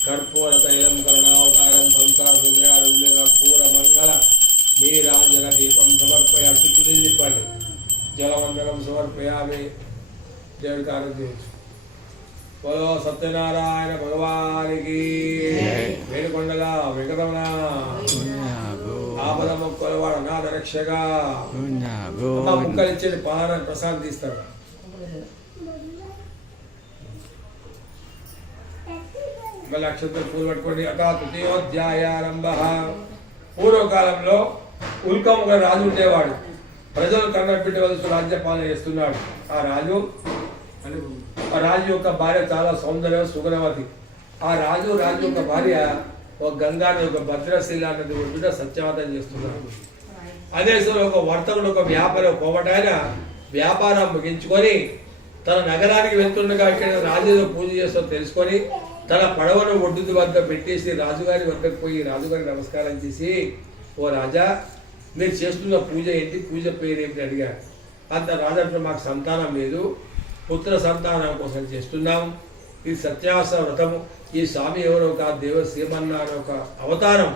कर्पूर तैलम करुणावतारम संसार सुंदरारुण्य कर्पूर मंगल नीरांजन दीपम समर्पया चुटुनिल्लिपल्लि जलवंदनम समर्पयामि देवुడి ఆరాధన बोलो सत्यनारायण भगवान की वेणुకొండల వెంకటరమణ ఆపద మొక్కలవాడ అనాథ రక్షక ముక్కలిచ్చేది పహారం ప్రసాదం తీస్తారు మళ్ళీ అక్షంతలు పూలు పట్టుకోండి అటా తృతీయోధ్యాయారంభ పూర్వకాలంలో ఉల్కం ఒక రాజు ఉండేవాడు ప్రజలు కన్నపెట్టవలసి రాజ్యపాలన చేస్తున్నాడు ఆ రాజు యొక్క భార్య చాలా సౌందర్యం సుగుణవతి ఆ రాజు యొక్క భార్య ఒక గంగాని ఒక భద్రశీల అన్నది బిడ్డ సత్యవాదం చేస్తున్నాడు అదే ఒక వర్తకుడు ఒక వ్యాపారం కోవటాయన వ్యాపారం ముగించుకొని తన నగరానికి వెళ్తుండగా ఇక్కడ రాజు పూజ చేస్తూ తెలుసుకొని తన పడవను ఒడ్డు వద్ద పెట్టేసి రాజుగారి వద్దకు పోయి రాజుగారి నమస్కారం చేసి ఓ రాజా మీరు చేస్తున్న పూజ ఏంటి పూజ పేరు ఏంటి అడిగారు అంత రాజంటే మాకు సంతానం లేదు పుత్ర సంతానం కోసం చేస్తున్నాం ఇది సత్యాస వ్రతము ఈ స్వామి ఎవరో ఒక దేవసీమన్న ఒక అవతారం